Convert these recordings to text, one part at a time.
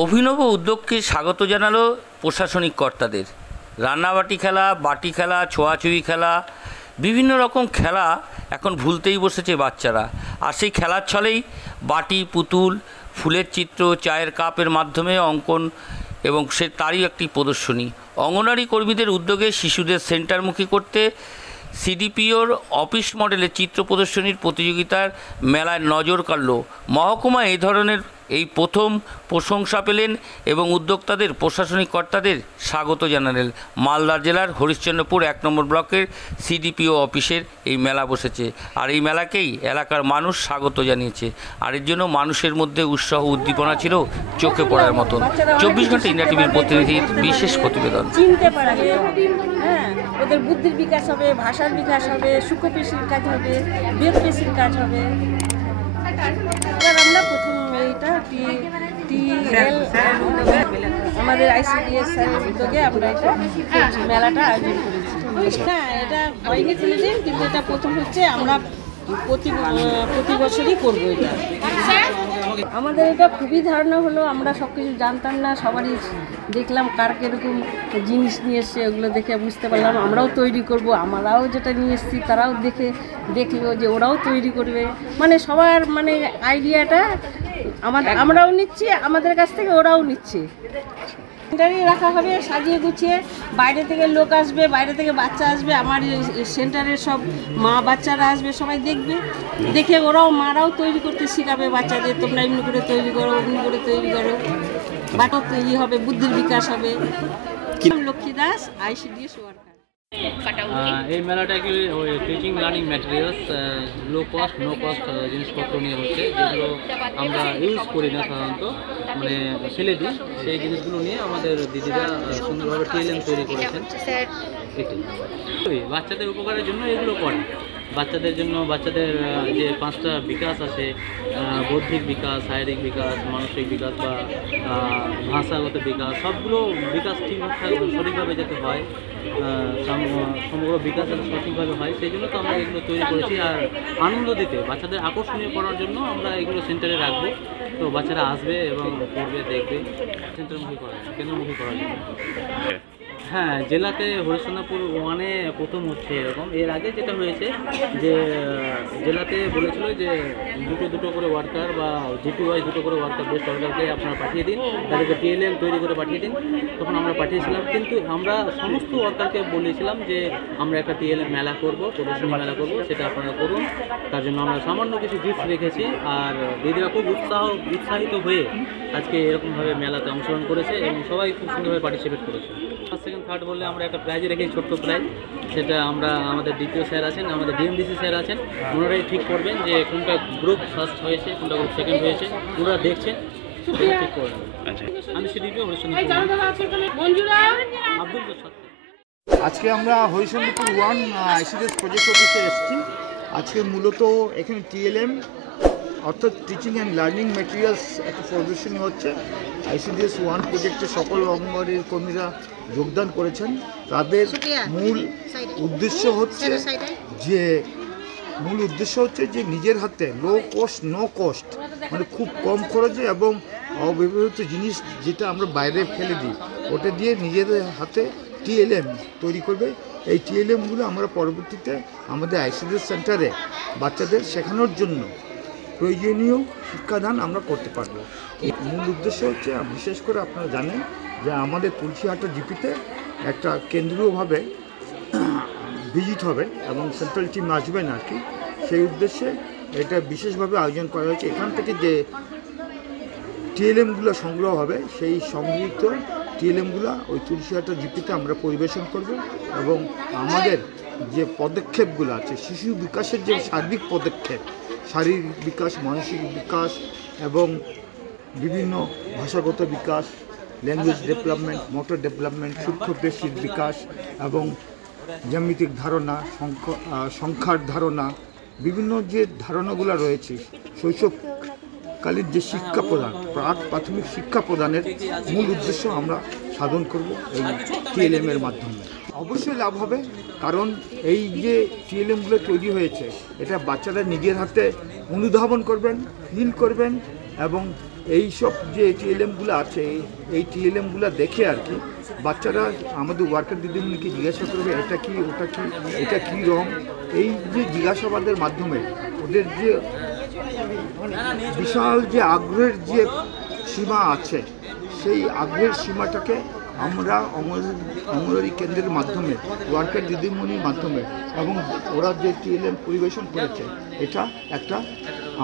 অভিনব উদ্যোগকে স্বাগত জানালো প্রশাসনিক কর্তাদের। রান্নাবাটি খেলা, বাটি খেলা, ছোঁয়াছুঁয়ি খেলা, বিভিন্ন রকম খেলা এখন ভুলতেই বসেছে বাচ্চারা। আর সেই খেলার ছলেই বাটি, পুতুল, ফুলের চিত্র, চায়ের কাপের মাধ্যমে অঙ্কন এবং তারই একটি প্রদর্শনী। অঙ্গনওয়াড়ি কর্মীদের উদ্যোগে শিশুদের সেন্টারমুখী করতে সিডিপিওর অফিস মডেলের চিত্র প্রদর্শনীর প্রতিযোগিতার মেলায় নজর কাড়ল। মহকুমা এই ধরনের এই প্রথম প্রশংসা পেলেন এবং উদ্যোক্তাদের, প্রশাসনিক কর্তাদের স্বাগত জানালেন। মালদা জেলার হরিশ্চন্দ্রপুর 1 নম্বর ব্লকের সিডিপিও অফিসের এই মেলা বসেছে। আর এই মেলাকেই এলাকার মানুষ স্বাগত জানিয়েছে। আর এর জন্য মানুষের মধ্যে উৎসাহ উদ্দীপনা ছিল চোখে পড়ার মতন। 24 ঘন্টা ইন্ডিয়া টিভির প্রতিনিধির বিশেষ প্রতিবেদন। চিনতে পারা যাবে, হ্যাঁ, ওদের বুদ্ধির বিকাশ হবে, ভাষার বিকাশ হবে, সূক্ষ্মপেশির কাজ হবে, বৃহৎপেশির কাজ হবে। এবার আমরা প্রথম এইটা আমাদের ICDS স্যারের উদ্যোগে আমরা এটা মেলাটা আয়োজন করেছি। হ্যাঁ, এটা হয়নি কোনোদিন, কিন্তু এটা প্রথম হচ্ছে। আমরা প্রতি বছরই করবো এটা। আমাদের এটা খুবই ধারণা হলো, আমরা সব কিছু জানতাম না, সবারই দেখলাম কার কীরকম জিনিস নিয়ে এসছে, ওগুলো দেখে বুঝতে পারলাম আমরাও তৈরি করব। আমরাও যেটা নিয়ে এসেছি তারাও দেখলো যে ওরাও তৈরি করবে। মানে সবার আইডিয়াটা আমরাও নিচ্ছি, আমাদের কাছ থেকে ওরাও নিচ্ছে। সেন্টারে রাখা হবে সাজিয়ে গুছিয়ে। বাইরে থেকে লোক আসবে, বাইরে থেকে বাচ্চা আসবে, আমার সেন্টারের সব মা বাচ্চারা আসবে, সবাই দেখবে, দেখে ওরাও মারাও তৈরি করতে শেখাবে বাচ্চাদের। তোমরা এমনি করে তৈরি করো, অমনি করে তৈরি করো। বাটও তৈরি হবে, বুদ্ধির বিকাশ হবে। Lakshmi Das, ICDS worker. এই মেলাটা কি ওই teaching learning materials low cost no cost জিনিসপত্র নিয়ে হচ্ছে, যেগুলো আমরা ইউজ করি না সাধারণত, ফেলে দিই। সেই জিনিসগুলো নিয়ে আমাদের দিদিরা সুন্দরভাবে TLM তৈরি করেছেন। বাচ্চাদের উপকারের জন্য এগুলো করে। বাচ্চাদের জন্য, বাচ্চাদের যে 5টা বিকাশ আছে, বৌদ্ধিক বিকাশ, শারীরিক বিকাশ, মানসিক বিকাশ বা ভাষাগত বিকাশ, সবগুলো বিকাশ ঠিকঠাক সঠিকভাবে যাতে হয়, সমগ্র বিকাশ যাতে সঠিকভাবে হয়, সেই জন্য তো আমরা এগুলো তৈরি করেছি। আর আনন্দ দিতে, বাচ্চাদের আকর্ষণীয় করার জন্য আমরা এগুলো সেন্টারে রাখবো। তো বাচ্চারা আসবে এবং পড়বে, দেখবে, সেন্টারমুখী করার জন্য, কেন্দ্রমুখী করার জন্য। হ্যাঁ, জেলাতে হরিশ্চন্দ্রপুর 1-এ প্রথম হচ্ছে এরকম। এর আগে যেটা হয়েছে যে জেলাতে বলেছিল যে দুটো করে ওয়ার্কার বা GP ওয়াইজ 2 করে ওয়ার্কার, বেস্ট ওয়ার্কারকে আপনারা পাঠিয়ে দিন, তাদেরকে TLM তৈরি করে পাঠিয়ে দিন। তখন আমরা পাঠিয়েছিলাম, কিন্তু আমরা সমস্ত ওয়ার্কারকে বলেছিলাম যে আমরা একটা TLM মেলা করব, প্রদর্শনী মেলা করব, সেটা আপনারা করুন। তার জন্য আমরা সামান্য কিছু গিফট রেখেছি। আর দিদিরা খুব উৎসাহিত হয়ে আজকে এরকমভাবে মেলাতে অংশগ্রহণ করেছে এবং সবাই খুব সুন্দরভাবে পার্টিসিপেট করেছে। ফার্স্ট, সেকেন্ড, থার্ড বললে আমরা একটা প্রাইজ রেখেছি, ছোট্ট প্রাইজ। সেটা আমরা আমাদের DPO স্যার আছেন, আমাদের DMDC স্যার আছেন, ওনারাই ঠিক করবেন যে কোনটা গ্রুপ ফার্স্ট হয়েছে, কোনটা গ্রুপ সেকেন্ড হয়েছে, ওনারা দেখছেন, ঠিক করবেন। আমি CDPO হরিশ্চন্দ্রপুর আব্দুল জোসাদ। আজকে আমরা হরিশ্চন্দ্রপুর 1 ICDS প্রজেক্ট অফিসে এসেছি। আজকে মূলত এখানে TLM অর্থাৎ টিচিং অ্যান্ড লার্নিং ম্যাটেরিয়ালস একটা প্রদর্শনী হচ্ছে। ICDS 1 প্রজেক্টে সকল অঙ্গনওয়াড়ির কর্মীরা যোগদান করেছেন। তাদের মূল উদ্দেশ্য হচ্ছে যে নিজের হাতে লো কস্ট নো কস্ট, খুব কম খরচে এবং অব্যবহৃত জিনিস যেটা আমরা বাইরে ফেলে দিই, ওটা দিয়ে নিজেদের হাতে TLM তৈরি করবে। এই TLMগুলো আমরা পরবর্তীতে আমাদের ICDS সেন্টারে বাচ্চাদের শেখানোর জন্য প্রয়োজনীয় শিক্ষাদান আমরা করতে পারবো। মূল উদ্দেশ্য হচ্ছে, বিশেষ করে আপনারা জানেন যে আমাদের তুলসীহাটা GPতে একটা কেন্দ্রীয়ভাবে ভিজিট হবে এবং সেন্ট্রাল টিম আসবেন আর কি। সেই উদ্দেশ্যে এটা বিশেষভাবে আয়োজন করা হয়েছে। এখান থেকে যে TLMগুলো সংগ্রহ হবে, সেই সংগৃহীত TLMগুলো ওই তুলসীহাটা GPতে আমরা পরিবেশন করব এবং আমাদের যে পদক্ষেপগুলো আছে, শিশু বিকাশের যে সার্বিক পদক্ষেপ, শারীরিক বিকাশ, মানসিক বিকাশ এবং বিভিন্ন ভাষাগত বিকাশ, ল্যাঙ্গুয়েজ ডেভেলপমেন্ট, মোটর ডেভেলপমেন্ট, সূক্ষ্মপেশির বিকাশ এবং জ্যামিতিক ধারণা, সংখ্যার ধারণা, বিভিন্ন যে ধারণাগুলো রয়েছে, শৈশবকালীন যে শিক্ষা প্রদান, প্রাথমিক শিক্ষা প্রদানের মূল উদ্দেশ্য আমরা সাধন করব এই TLM-এর মাধ্যমে। অবশ্যই লাভ হবে, কারণ এই যে TLM-গুলো তৈরি হয়েছে, এটা বাচ্চারা নিজের হাতে অনুধাবন করবেন, ফিল করবেন এবং এই সব যে টিএলএমগুলো আছে, এই টিএলএমগুলো দেখে আর কি বাচ্চারা আমাদের ওয়ার্কার দিদিমণিকে জিজ্ঞাসা করবে এটা কি, ওটা কি, এটা কী রং। এই যে জিজ্ঞাসাবাদের মাধ্যমে ওদের যে বিশাল যে আগ্রহের যে সীমা আছে, সেই আগ্রহের সীমাটাকে আমরা অঙ্গনওয়াড়ি কেন্দ্রের মাধ্যমে, ওয়ার্কার দিদিমণির মাধ্যমে এবং ওরা যে টিএলএম পরিবেশন করেছে, এটা একটা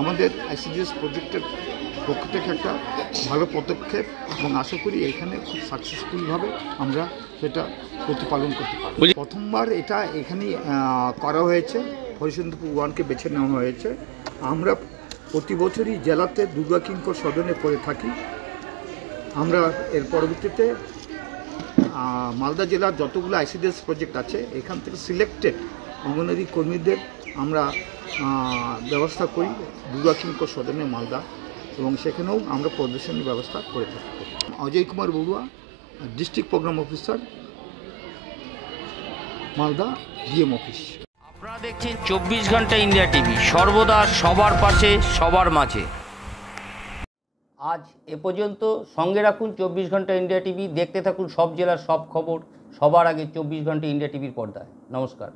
আমাদের আইসিডিএস প্রজেক্টের পক্ষ থেকে একটা ভালো পদক্ষেপ এবং আশা করি এখানে খুব সাকসেসফুলভাবে আমরা সেটা প্রতিপালন করতে পারব। প্রথমবার এটা এখানেই করা হয়েছে, হরিশ্চন্দ্রপুর 1কে বেছে নেওয়া হয়েছে। আমরা প্রতি বছরই জেলাতে দুর্গা কিঙ্কর সদনে করে থাকি। আমরা এর পরবর্তীতে মালদা জেলার যতগুলো আইসিডিএস প্রজেক্ট আছে এখান থেকে সিলেক্টেড অঙ্গনওয়াড়ি কর্মীদের আমরা ব্যবস্থা করি দুর্গা কিঙ্কর সদনে মালদা, এবং সেখানেও আমরা প্রদর্শনীর ব্যবস্থা করে থাকি। Ajay Kumar Barua, district programme officer, Malda DM office. আপনারা দেখছেন 24 ঘন্টা ইন্ডিয়া টিভি, সর্বদা সবার পাশে সবার মাঝে। আজ এ পর্যন্ত। সঙ্গে রাখুন 24 ঘন্টা ইন্ডিয়া টিভি, দেখতে থাকুন সব জেলার সব খবর সবার আগে 24 ঘন্টা ইন্ডিয়া টিভির পর্দায়। নমস্কার।